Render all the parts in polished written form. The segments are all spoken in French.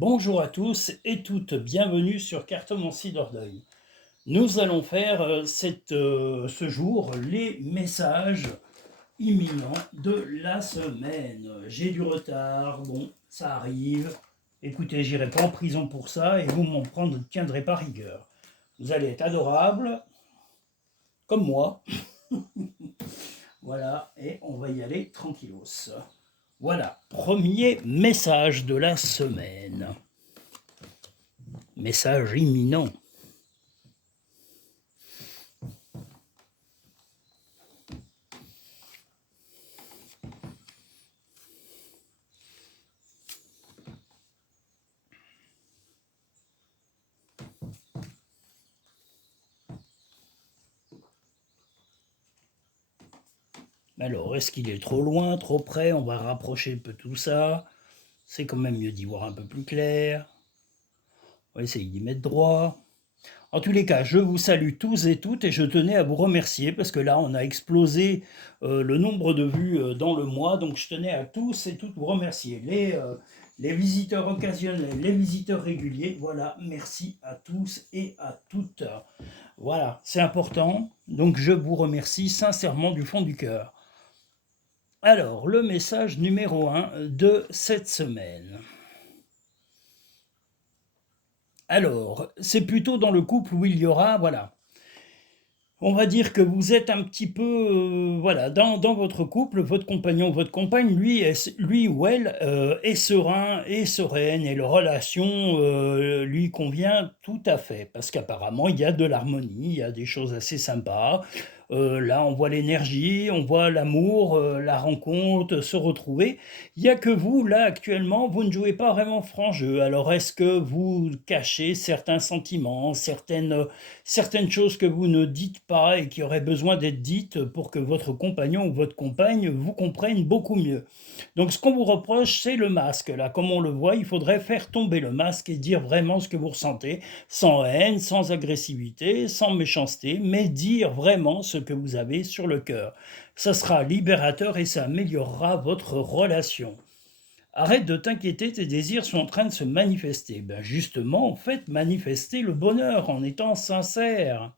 Bonjour à tous et toutes, bienvenue sur Cartomancie d'Ordeuil. Nous allons faire ce jour les messages imminents de la semaine. J'ai du retard, bon, ça arrive. Écoutez, j'irai pas en prison pour ça et vous m'en tiendrez pas rigueur. Vous allez être adorables, comme moi. Voilà, et on va y aller tranquillos. Voilà, premier message de la semaine. Message imminent. Alors, est-ce qu'il est trop loin, trop près? On va rapprocher un peu tout ça. C'est quand même mieux d'y voir un peu plus clair. On va essayer d'y mettre droit. En tous les cas, je vous salue tous et toutes et je tenais à vous remercier parce que là, on a explosé le nombre de vues dans le mois. Donc, je tenais à tous et toutes vous remercier. Les visiteurs occasionnels, les visiteurs réguliers, voilà, merci à tous et à toutes. Voilà, c'est important. Donc, je vous remercie sincèrement du fond du cœur. Alors, le message numéro 1 de cette semaine. Alors, c'est plutôt dans le couple où il y aura, voilà, on va dire que vous êtes un petit peu, voilà, dans votre couple, votre compagnon, votre compagne, lui ou elle est serein et sereine et leur relation lui convient tout à fait parce qu'apparemment il y a de l'harmonie, il y a des choses assez sympas. Là, on voit l'énergie, on voit l'amour, la rencontre, se retrouver. Il n'y a que vous, là, actuellement, vous ne jouez pas vraiment franc jeu. Alors, est-ce que vous cachez certains sentiments, certaines choses que vous ne dites pas et qui auraient besoin d'être dites pour que votre compagnon ou votre compagne vous comprenne beaucoup mieux? Donc, ce qu'on vous reproche, c'est le masque. Là, comme on le voit, il faudrait faire tomber le masque et dire vraiment ce que vous ressentez, sans haine, sans agressivité, sans méchanceté, mais dire vraiment ce que vous avez sur le cœur. Ça sera libérateur et ça améliorera votre relation. Arrête de t'inquiéter, tes désirs sont en train de se manifester. Ben justement, en fait, manifester le bonheur en étant sincère.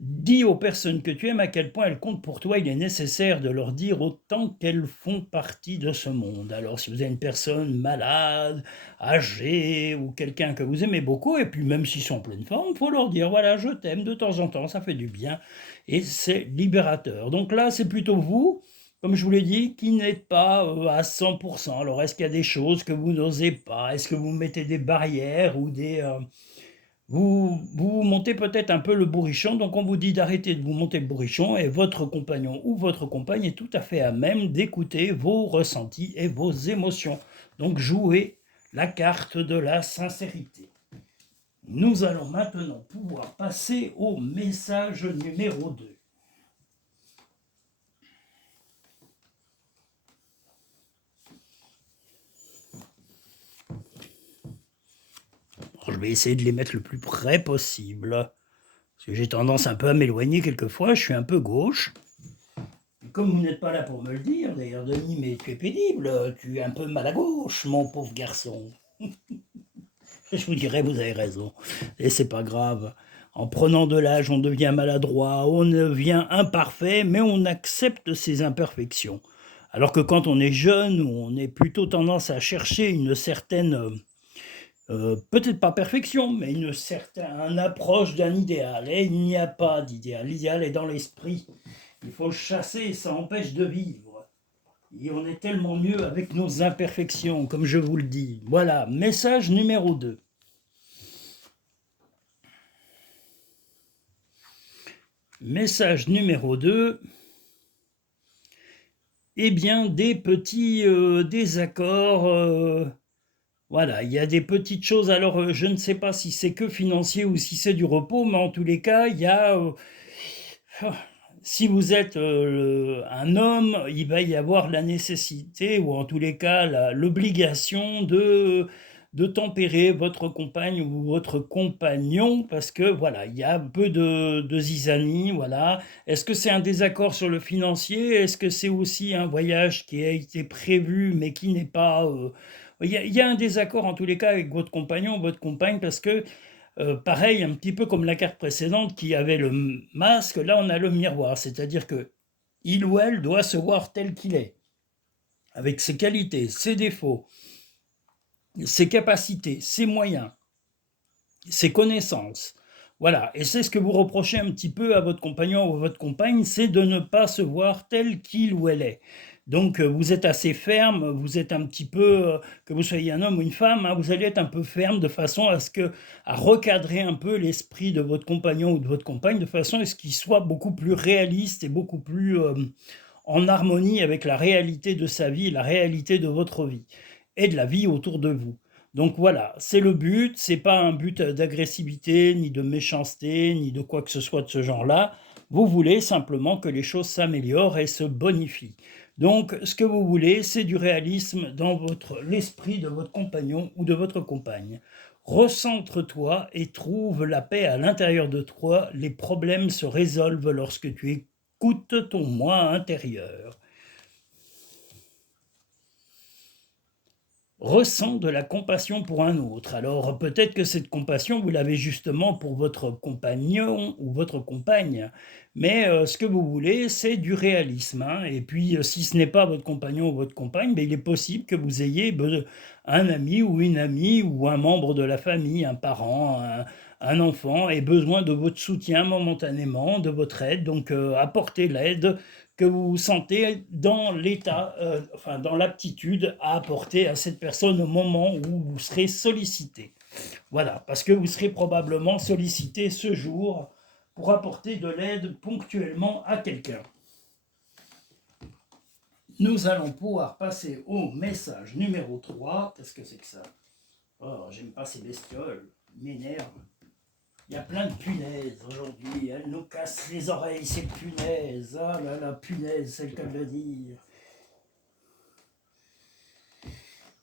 Dis aux personnes que tu aimes à quel point elles comptent pour toi. Il est nécessaire de leur dire autant qu'elles font partie de ce monde. Alors, si vous avez une personne malade, âgée, ou quelqu'un que vous aimez beaucoup, et puis même s'ils sont en pleine forme, il faut leur dire, voilà, je t'aime de temps en temps, ça fait du bien, et c'est libérateur. Donc là, c'est plutôt vous, comme je vous l'ai dit, qui n'êtes pas à 100%. Alors, est-ce qu'il y a des choses que vous n'osez pas? Est-ce que vous mettez des barrières ou vous montez peut-être un peu le bourrichon, donc on vous dit d'arrêter de vous monter le bourrichon et votre compagnon ou votre compagne est tout à fait à même d'écouter vos ressentis et vos émotions. Donc jouez la carte de la sincérité. Nous allons maintenant pouvoir passer au message numéro 2. Alors, je vais essayer de les mettre le plus près possible, parce que j'ai tendance un peu à m'éloigner quelquefois, je suis un peu gauche. Comme vous n'êtes pas là pour me le dire, d'ailleurs, Denis, mais tu es pénible, tu es un peu mal à gauche, mon pauvre garçon. Je vous dirais, vous avez raison. Et c'est pas grave. En prenant de l'âge, on devient maladroit, on devient imparfait, mais on accepte ses imperfections. Alors que quand on est jeune, on est plutôt tendance à chercher une certaine, peut-être pas perfection, mais une certaine approche d'un idéal. Et il n'y a pas d'idéal. L'idéal est dans l'esprit. Il faut le chasser, ça empêche de vivre. Et on est tellement mieux avec nos imperfections, comme je vous le dis. Voilà, message numéro 2. Message numéro 2. Eh bien, des petits désaccords. Voilà, il y a des petites choses. Alors, je ne sais pas si c'est que financier ou si c'est du repos, mais en tous les cas, il y a si vous êtes un homme, il va y avoir la nécessité, ou en tous les cas l'obligation de tempérer votre compagne ou votre compagnon parce que voilà, il y a un peu de zizanie, voilà. Est-ce que c'est un désaccord sur le financier? Est-ce que c'est aussi un voyage qui a été prévu mais qui n'est pas... il y a un désaccord en tous les cas avec votre compagnon ou votre compagne parce que, pareil, un petit peu comme la carte précédente qui avait le masque, là on a le miroir, c'est-à-dire que il ou elle doit se voir tel qu'il est, avec ses qualités, ses défauts, ses capacités, ses moyens, ses connaissances. Voilà, et c'est ce que vous reprochez un petit peu à votre compagnon ou à votre compagne, c'est de ne pas se voir tel qu'il ou elle est. Donc vous êtes assez ferme, vous êtes un petit peu, que vous soyez un homme ou une femme, hein, vous allez être un peu ferme de façon à recadrer un peu l'esprit de votre compagnon ou de votre compagne, de façon à ce qu'il soit beaucoup plus réaliste et beaucoup plus en harmonie avec la réalité de sa vie, la réalité de votre vie et de la vie autour de vous. Donc voilà, c'est le but, c'est pas un but d'agressivité, ni de méchanceté, ni de quoi que ce soit de ce genre-là. Vous voulez simplement que les choses s'améliorent et se bonifient. Donc ce que vous voulez, c'est du réalisme dans l'esprit de votre compagnon ou de votre compagne. Recentre-toi et trouve la paix à l'intérieur de toi. Les problèmes se résolvent lorsque tu écoutes ton moi intérieur. Ressent de la compassion pour un autre. Alors peut-être que cette compassion, vous l'avez justement pour votre compagnon ou votre compagne, mais ce que vous voulez, c'est du réalisme, hein. Et puis si ce n'est pas votre compagnon ou votre compagne, ben, il est possible que vous ayez un ami ou une amie ou un membre de la famille, un parent, un enfant, ait besoin de votre soutien momentanément, de votre aide, donc apportez l'aide que vous vous sentez dans l'état, enfin dans l'aptitude à apporter à cette personne au moment où vous serez sollicité. Voilà, parce que vous serez probablement sollicité ce jour pour apporter de l'aide ponctuellement à quelqu'un. Nous allons pouvoir passer au message numéro 3. Qu'est-ce que c'est que ça? Oh, j'aime pas ces bestioles, ils m'énervent. Il y a plein de punaises aujourd'hui, elles nous cassent les oreilles, ces punaises. Ah là là, punaises, c'est le cas de le dire.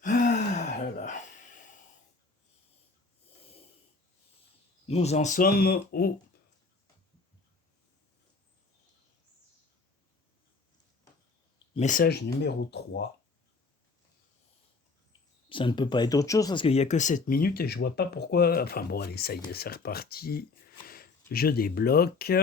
Ah là là. Nous en sommes au message numéro 3. Ça ne peut pas être autre chose parce qu'il n'y a que 7 minutes et je vois pas pourquoi... Enfin bon, allez, ça y est, c'est reparti. Je débloque.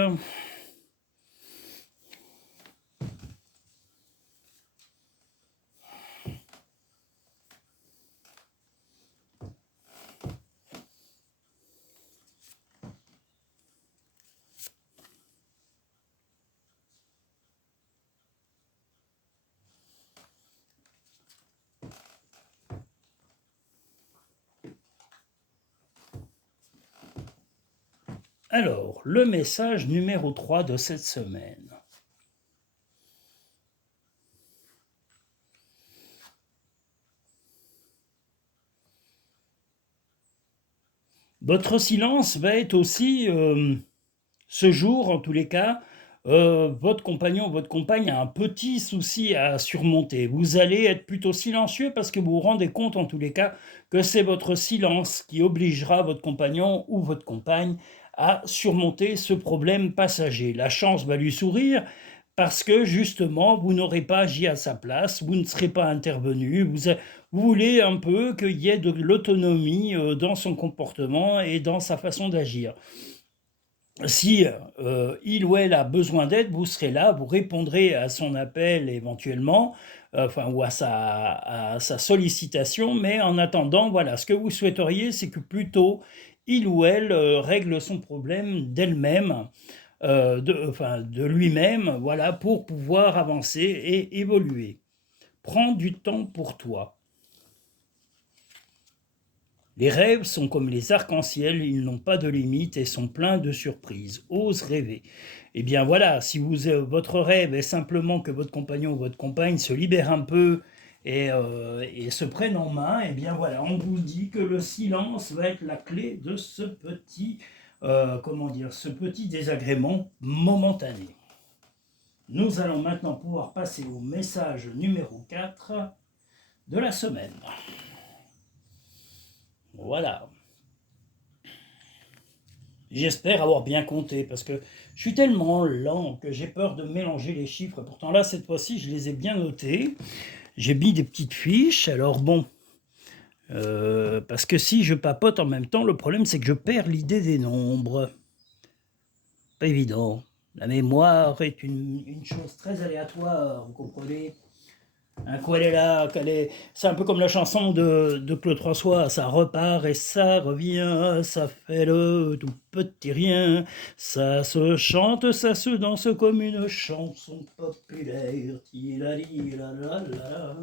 Alors, le message numéro 3 de cette semaine. Votre silence va être aussi, ce jour en tous les cas, votre compagnon ou votre compagne a un petit souci à surmonter. Vous allez être plutôt silencieux parce que vous vous rendez compte en tous les cas que c'est votre silence qui obligera votre compagnon ou votre compagne à surmonter ce problème passager. La chance va lui sourire parce que justement, vous n'aurez pas agi à sa place, vous ne serez pas intervenu, vous voulez un peu qu'il y ait de l'autonomie dans son comportement et dans sa façon d'agir. Si il ou elle a besoin d'aide, vous serez là, vous répondrez à son appel éventuellement, enfin, ou à sa sollicitation, mais en attendant, voilà, ce que vous souhaiteriez, c'est que plutôt il ou elle règle son problème d'elle-même, de lui-même, voilà, pour pouvoir avancer et évoluer. Prends du temps pour toi. Les rêves sont comme les arcs-en-ciel, ils n'ont pas de limite et sont pleins de surprises. Ose rêver. Eh bien voilà, si votre rêve est simplement que votre compagnon ou votre compagne se libère un peu et se prenne en main, eh bien voilà, on vous dit que le silence va être la clé de ce petit, ce petit désagrément momentané. Nous allons maintenant pouvoir passer au message numéro 4 de la semaine. Voilà. J'espère avoir bien compté, parce que je suis tellement lent que j'ai peur de mélanger les chiffres. Pourtant là, cette fois-ci, je les ai bien notés. J'ai mis des petites fiches, alors bon, parce que si je papote en même temps, le problème c'est que je perds l'idée des nombres. Pas évident. La mémoire est une chose très aléatoire, vous comprenez. Un coup elle est là, c'est un peu comme la chanson de Claude François, ça repart et ça revient, ça fait le tout petit rien, ça se chante, ça se danse comme une chanson populaire. Tilali la la la,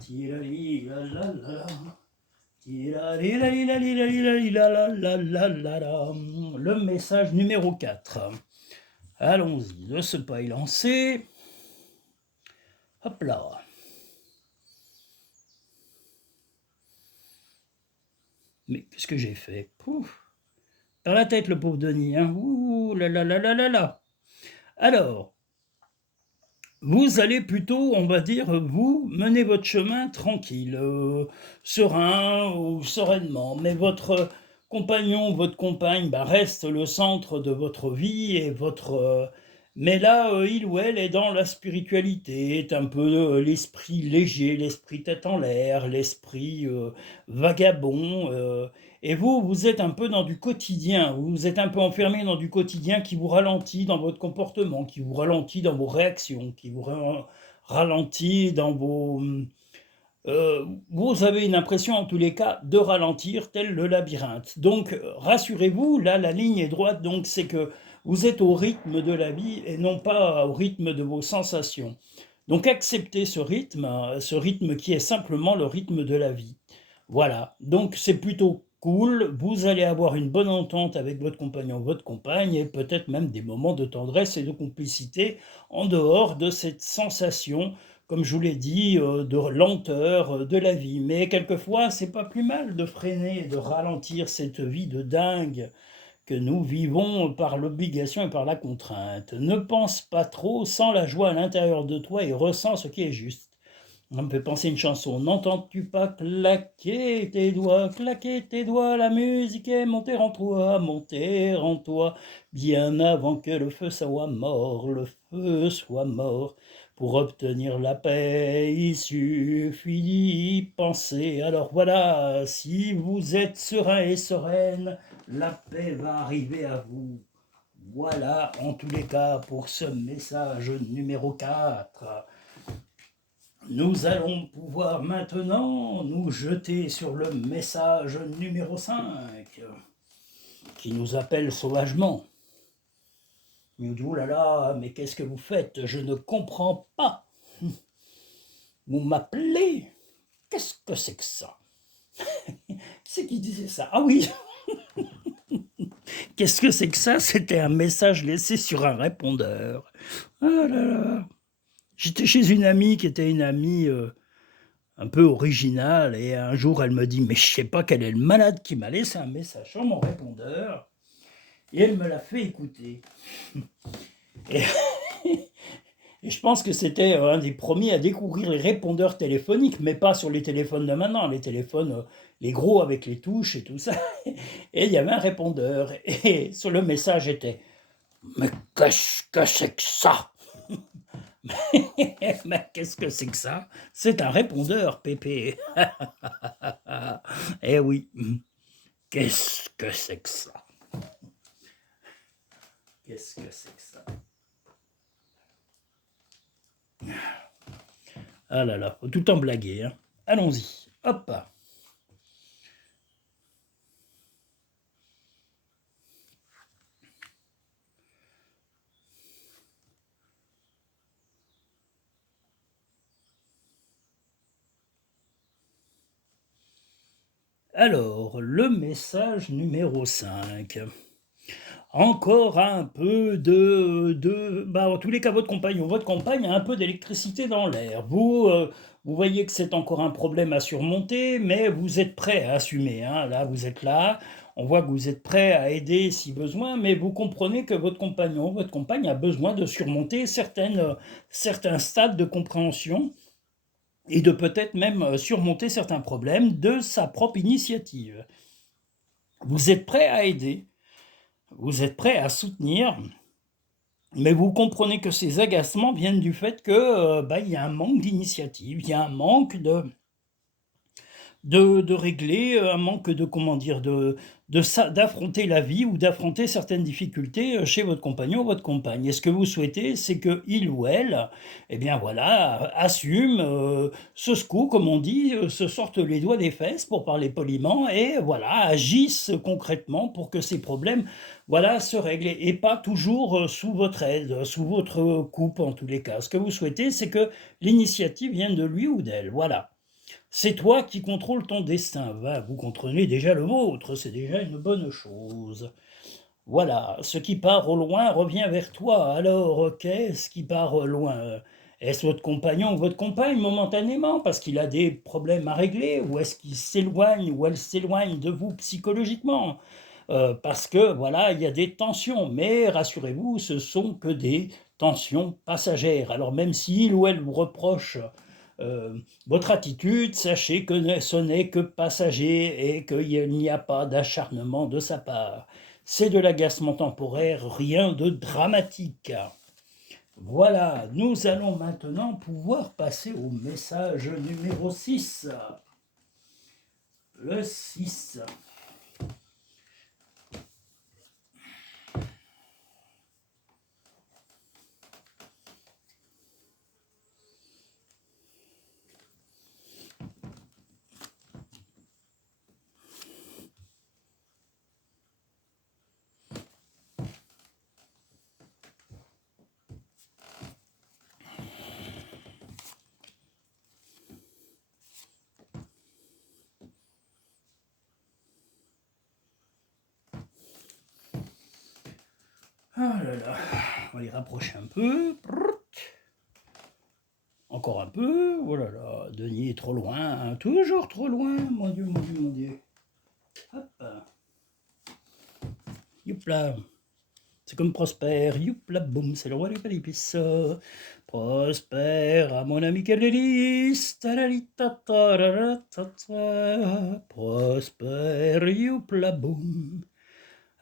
tilali la la la, tilali la li la li la li la li la la la la la la. Le message numéro 4. Allons-y, le ce pas est lancé. Hop là. Mais qu'est-ce que j'ai fait? Pouf. Dans la tête, le pauvre Denis. Hein. Ouh là là là là là là. Alors, vous allez plutôt, on va dire, vous mener votre chemin tranquille, serein ou sereinement. Mais votre compagnon, votre compagne, bah, reste le centre de votre vie et votre. Mais là, il ou elle est dans la spiritualité, est un peu l'esprit léger, l'esprit tête en l'air, l'esprit vagabond. Et vous, vous êtes un peu dans du quotidien, vous êtes un peu enfermé dans du quotidien qui vous ralentit dans votre comportement, qui vous ralentit dans vos réactions, qui vous ralentit dans vos... vous avez une impression, en tous les cas, de ralentir, tel le labyrinthe. Donc, rassurez-vous, là, la ligne est droite, donc c'est que vous êtes au rythme de la vie et non pas au rythme de vos sensations. Donc, acceptez ce rythme qui est simplement le rythme de la vie. Voilà, donc c'est plutôt cool, vous allez avoir une bonne entente avec votre compagnon, votre compagne, et peut-être même des moments de tendresse et de complicité en dehors de cette sensation, comme je vous l'ai dit, de lenteur de la vie. Mais quelquefois, c'est pas plus mal de freiner, de ralentir cette vie de dingue que nous vivons par l'obligation et par la contrainte. Ne pense pas trop, sens la joie à l'intérieur de toi et ressens ce qui est juste. On me fait penser une chanson. N'entends-tu pas claquer tes doigts, la musique est monter en toi, bien avant que le feu soit mort, le feu soit mort. Pour obtenir la paix, il suffit d'y penser. Alors voilà, si vous êtes serein et sereine, la paix va arriver à vous. Voilà, en tous les cas, pour ce message numéro 4. Nous allons pouvoir maintenant nous jeter sur le message numéro 5 qui nous appelle sauvagement. Il nous dit, oh là là, mais qu'est-ce que vous faites? Je ne comprends pas. Vous m'appelez? Qu'est-ce que c'est que ça? C'est qui disait ça? Ah oui. Qu'est-ce que c'est que ça? C'était un message laissé sur un répondeur. Ah là là. J'étais chez une amie qui était une amie un peu originale, et un jour elle me dit, mais je sais pas quel est le malade qui m'a laissé un message sur mon répondeur, et elle me l'a fait écouter. Et, et je pense que c'était un des premiers à découvrir les répondeurs téléphoniques, mais pas sur les téléphones de maintenant, les téléphones, les gros avec les touches et tout ça. Et il y avait un répondeur, et sur le message était, mais qu'est-ce que c'est que ça? Mais qu'est-ce que c'est que ça? C'est un répondeur, Pépé. Eh oui, qu'est-ce que c'est que ça? Qu'est-ce que c'est que ça? Ah là là, faut tout en blaguer. Hein. Allons-y, hop. Alors, le message numéro 5. Encore un peu bah, en tous les cas, votre compagnon, votre compagne a un peu d'électricité dans l'air. Vous voyez que c'est encore un problème à surmonter, mais vous êtes prêt à assumer. Hein. Là, vous êtes là. On voit que vous êtes prêt à aider si besoin, mais vous comprenez que votre compagnon, votre compagne a besoin de surmonter certains stades de compréhension et de peut-être même surmonter certains problèmes de sa propre initiative. Vous êtes prêt à aider, vous êtes prêt à soutenir, mais vous comprenez que ces agacements viennent du fait que il y a un manque d'initiative, il y a un manque de régler, un manque de, comment dire, d'affronter la vie ou d'affronter certaines difficultés chez votre compagnon ou votre compagne. Et ce que vous souhaitez, c'est qu'il ou elle, eh bien voilà, assume, se secoue, comme on dit, se sorte les doigts des fesses, pour parler poliment, et voilà, agisse concrètement pour que ces problèmes, voilà, se règlent, et pas toujours sous votre aide, sous votre coupe en tous les cas. Ce que vous souhaitez, c'est que l'initiative vienne de lui ou d'elle, voilà. C'est toi qui contrôles ton destin. Va, vous contrôlez déjà le vôtre, c'est déjà une bonne chose. Voilà, ce qui part au loin revient vers toi. Alors, qu'est-ce qui part au loin? Est-ce votre compagnon ou votre compagne momentanément parce qu'il a des problèmes à régler, ou est-ce qu'il s'éloigne ou elle s'éloigne de vous psychologiquement? Parce que voilà, il y a des tensions, mais rassurez-vous, ce sont que des tensions passagères. Alors même s'il ou elle vous reproche votre attitude, sachez que ce n'est que passager et qu'il n'y a pas d'acharnement de sa part. C'est de l'agacement temporaire, rien de dramatique. Voilà, nous allons maintenant pouvoir passer au message numéro 6. Le 6. Ah là là, on va les rapprocher un peu. Encore un peu. Oh là là, Denis est trop loin, hein. Toujours trop loin. Mon Dieu, mon Dieu, mon Dieu. Hop. Youpla. C'est comme Prosper, youpla boum, c'est le roi des palipis. Prosper, à mon ami Kélélis, Prosper, youpla boum.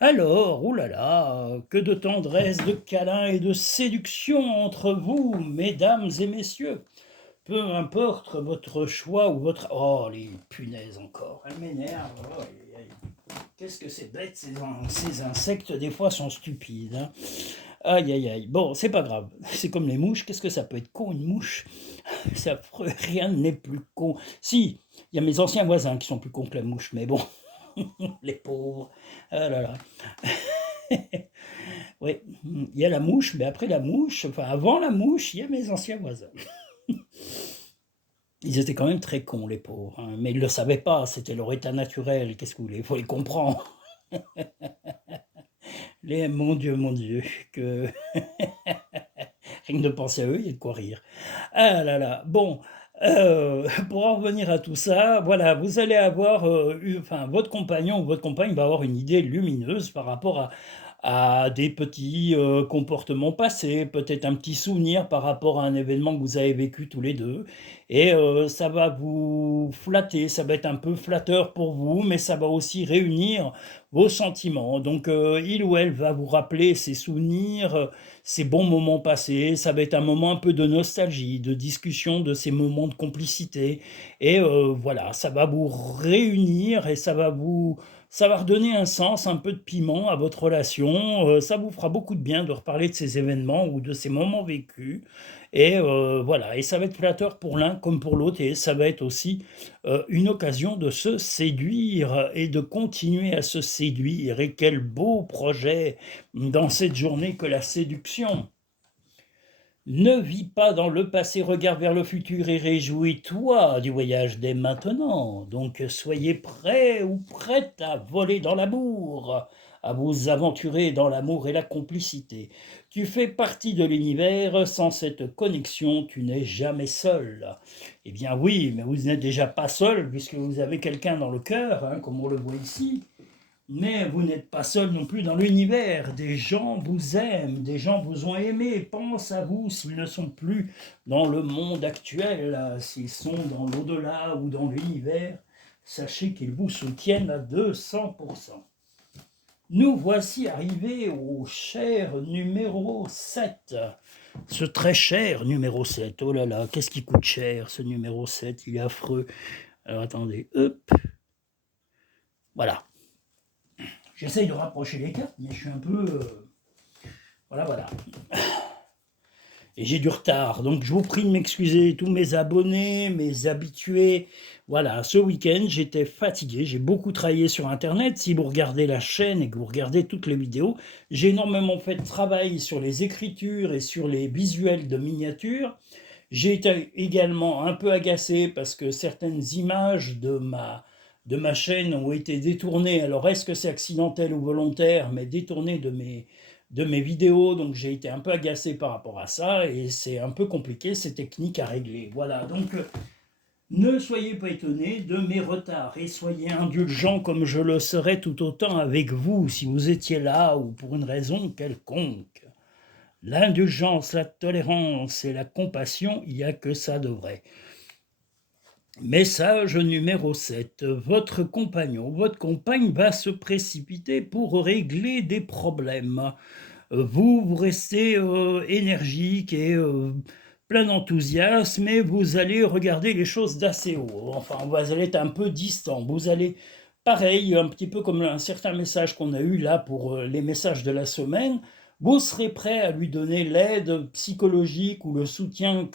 Alors, oulala, que de tendresse, de câlins et de séduction entre vous, mesdames et messieurs. Peu importe votre choix ou votre... Oh, les punaises encore, elles m'énervent. Oh, qu'est-ce que c'est bête, ces insectes, des fois, sont stupides. Hein. Aïe, aïe, aïe. Bon, c'est pas grave. C'est comme les mouches. Qu'est-ce que ça peut être con, une mouche? Ça, rien n'est plus con. Si, il y a mes anciens voisins qui sont plus cons que la mouche, mais bon, les pauvres. Ah là là. Oui, il y a la mouche, mais après la mouche, enfin avant la mouche, il y a mes anciens voisins. Ils étaient quand même très cons, les pauvres, hein, mais ils ne le savaient pas, c'était leur état naturel. Qu'est-ce que vous voulez? Il faut les comprendre. Mon Dieu, que rien que de penser à eux, il y a de quoi rire. Ah là là, bon, pour en revenir à tout ça, voilà, vous allez avoir, enfin, votre compagnon ou votre compagne va avoir une idée lumineuse par rapport à des petits comportements passés, peut-être un petit souvenir par rapport à un événement que vous avez vécu tous les deux. Et ça va vous flatter, ça va être un peu flatteur pour vous, mais ça va aussi réunir vos sentiments. Donc il ou elle va vous rappeler ses souvenirs, ces bons moments passés. Ça va être un moment un peu de nostalgie, de discussion de ces moments de complicité. Et voilà, ça va vous réunir et ça va redonner un sens, un peu de piment à votre relation. Ça vous fera beaucoup de bien de reparler de ces événements ou de ces moments vécus. Et voilà, et ça va être flatteur pour l'un comme pour l'autre, et ça va être aussi une occasion de se séduire et de continuer à se séduire. Et quel beau projet dans cette journée que la séduction. Ne vis pas dans le passé, regarde vers le futur et réjouis-toi du voyage dès maintenant. Donc soyez prêts ou prêtes à voler dans l'amour, à vous aventurer dans l'amour et la complicité. Tu fais partie de l'univers, sans cette connexion, tu n'es jamais seul. Eh bien oui, mais vous n'êtes déjà pas seul, puisque vous avez quelqu'un dans le cœur, hein, comme on le voit ici. Mais vous n'êtes pas seul non plus dans l'univers. Des gens vous aiment, des gens vous ont aimé, pensent à vous s'ils ne sont plus dans le monde actuel, s'ils sont dans l'au-delà ou dans l'univers. sachez qu'ils vous soutiennent à 200%. Nous voici arrivés au cher numéro 7. Ce très cher numéro 7. Oh là là, qu'est-ce qui coûte cher ce numéro 7? Il est affreux. Alors attendez, hop. Voilà. J'essaye de rapprocher les cartes, mais je suis un peu... Voilà, voilà. Et j'ai du retard, donc je vous prie de m'excuser, tous mes abonnés, mes habitués. Voilà, ce week-end, j'étais fatigué, j'ai beaucoup travaillé sur Internet. Si vous regardez la chaîne et que vous regardez toutes les vidéos, j'ai énormément fait de travail sur les écritures et sur les visuels de miniatures. J'ai été également un peu agacé parce que certaines images de ma chaîne ont été détournées. Alors, est-ce que c'est accidentel ou volontaire, mais détournées de mes vidéos, donc j'ai été un peu agacé par rapport à ça, et c'est un peu compliqué, c'est technique à régler. Voilà, donc ne soyez pas étonnés de mes retards, et soyez indulgents comme je le serais tout autant avec vous, si vous étiez là, ou pour une raison quelconque. L'indulgence, la tolérance et la compassion, il n'y a que ça de vrai. Message numéro 7. Votre compagnon, votre compagne va se précipiter pour régler des problèmes. Vous restez énergique et plein d'enthousiasme, et vous allez regarder les choses d'assez haut. Enfin, vous allez être un peu distant. Vous allez, pareil, un petit peu comme un certain message qu'on a eu là pour les messages de la semaine, vous serez prêt à lui donner l'aide psychologique ou le soutien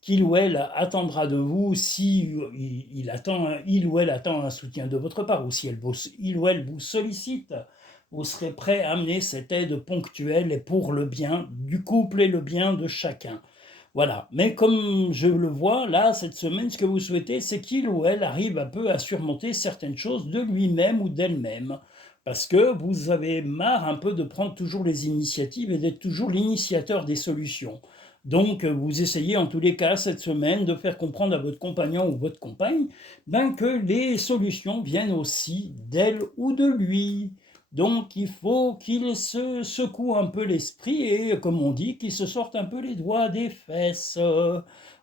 qu'il ou elle attendra de vous, si il ou elle attend un soutien de votre part, ou si il ou elle vous sollicite. Vous serez prêt à amener cette aide ponctuelle et pour le bien du couple et le bien de chacun. Voilà. Mais comme je le vois, là, cette semaine, ce que vous souhaitez, c'est qu'il ou elle arrive un peu à surmonter certaines choses de lui-même ou d'elle-même. Parce que vous avez marre un peu de prendre toujours les initiatives et d'être toujours l'initiateur des solutions. Donc, vous essayez en tous les cas cette semaine de faire comprendre à votre compagnon ou votre compagne que les solutions viennent aussi d'elle ou de lui. Donc il faut qu'il se secoue un peu l'esprit et, comme on dit, qu'il se sorte un peu les doigts des fesses.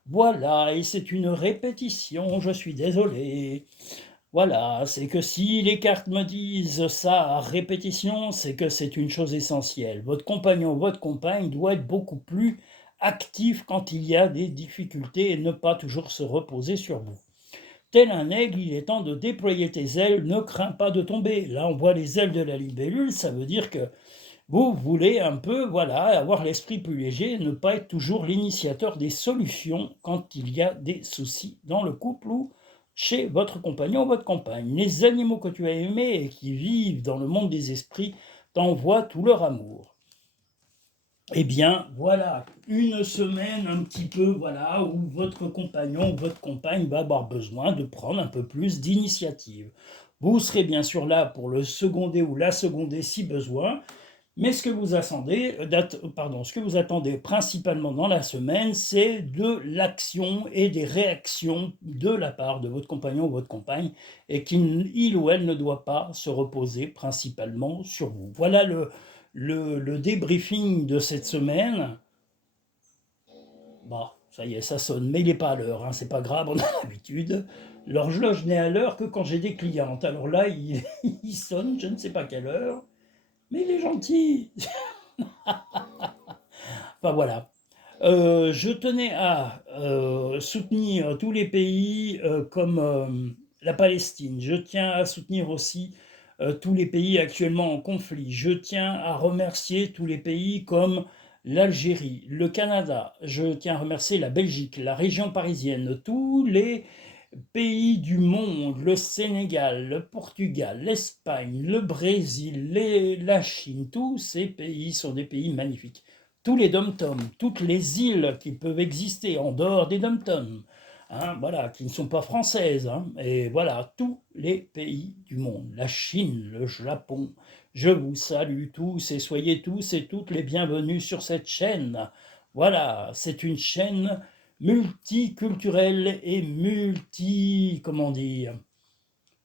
Voilà, et c'est une répétition, je suis désolé. Voilà, c'est que si les cartes me disent ça à répétition, c'est que c'est une chose essentielle. Votre compagnon, votre compagne doit être beaucoup plus actif quand il y a des difficultés et ne pas toujours se reposer sur vous. Tel un aigle, il est temps de déployer tes ailes, ne crains pas de tomber. Là, on voit les ailes de la libellule, ça veut dire que vous voulez un peu, voilà, avoir l'esprit plus léger et ne pas être toujours l'initiateur des solutions quand il y a des soucis dans le couple ou chez votre compagnon ou votre compagne. Les animaux que tu as aimés et qui vivent dans le monde des esprits t'envoient tout leur amour. Eh bien, voilà, une semaine un petit peu, voilà, où votre compagnon ou votre compagne va avoir besoin de prendre un peu plus d'initiative. Vous serez bien sûr là pour le seconder ou la seconder si besoin, mais ce que vous attendez principalement dans la semaine, c'est de l'action et des réactions de la part de votre compagnon ou votre compagne, et qu'il ou elle ne doit pas se reposer principalement sur vous. Voilà le débriefing de cette semaine. Bah, ça y est, ça sonne, mais il n'est pas à l'heure, hein, c'est pas grave, on a l'habitude. L'horloge n'est à l'heure que quand j'ai des clientes. Alors là, il sonne, je ne sais pas quelle heure, mais il est gentil. Enfin voilà. Je tenais à soutenir tous les pays comme la Palestine. Je tiens à soutenir aussi tous les pays actuellement en conflit. Je tiens à remercier tous les pays comme l'Algérie, le Canada. Je tiens à remercier la Belgique, la région parisienne, tous les pays du monde, le Sénégal, le Portugal, l'Espagne, le Brésil, la Chine. Tous ces pays sont des pays magnifiques. Tous les dom-toms, toutes les îles qui peuvent exister en dehors des dom-toms, hein, voilà, qui ne sont pas françaises, hein, et voilà, tous les pays du monde, la Chine, le Japon. Je vous salue tous et soyez tous et toutes les bienvenus sur cette chaîne. Voilà, c'est une chaîne multiculturelle et comment dire,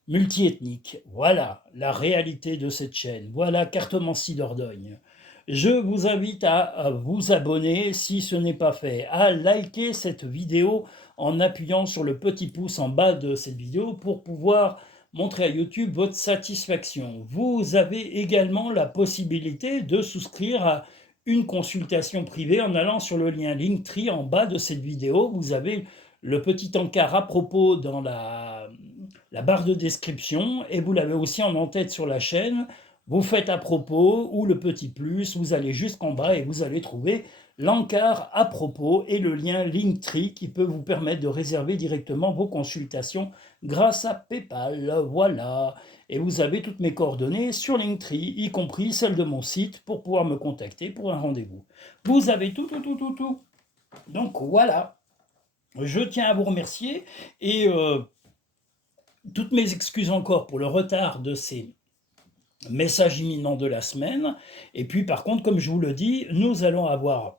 multiethnique. Voilà la réalité de cette chaîne. Voilà Cartomancie Dordogne. Je vous invite à vous abonner si ce n'est pas fait, à liker cette vidéo en appuyant sur le petit pouce en bas de cette vidéo pour pouvoir montrer à YouTube votre satisfaction. Vous avez également la possibilité de souscrire à une consultation privée en allant sur le lien Linktree en bas de cette vidéo. Vous avez le petit encart à propos dans la barre de description et vous l'avez aussi en en-tête sur la chaîne. Vous faites à propos ou le petit plus, vous allez jusqu'en bas et vous allez trouver l'encart à propos et le lien Linktree qui peut vous permettre de réserver directement vos consultations grâce à PayPal. Voilà. Et vous avez toutes mes coordonnées sur Linktree, y compris celles de mon site pour pouvoir me contacter pour un rendez-vous. Vous avez tout, tout, tout, tout, tout. Donc voilà. Je tiens à vous remercier et toutes mes excuses encore pour le retard de ces messages imminents de la semaine. Et puis par contre, comme je vous le dis, nous allons avoir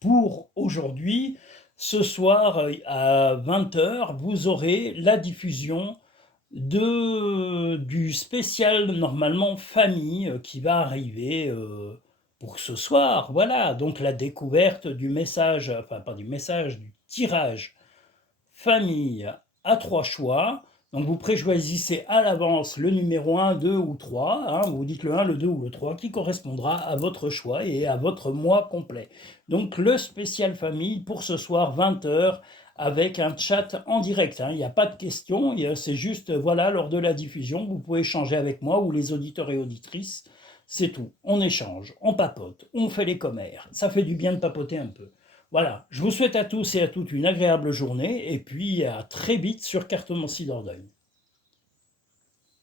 pour aujourd'hui, ce soir à 20h, vous aurez la diffusion du spécial normalement famille qui va arriver pour ce soir. Voilà, donc la découverte du message, enfin pas du message, du tirage famille à 3 choix. Donc vous préchoisissez à l'avance le numéro 1, 2 ou 3. Hein, vous dites le 1, le 2 ou le 3 qui correspondra à votre choix et à votre mois complet. Donc le spécial famille pour ce soir 20h avec un chat en direct. Hein. Il n'y a pas de questions, c'est juste voilà lors de la diffusion, vous pouvez échanger avec moi ou les auditeurs et auditrices. C'est tout. On échange, on papote, on fait les commères. Ça fait du bien de papoter un peu. Voilà, je vous souhaite à tous et à toutes une agréable journée et puis à très vite sur Cartomancie Dordogne.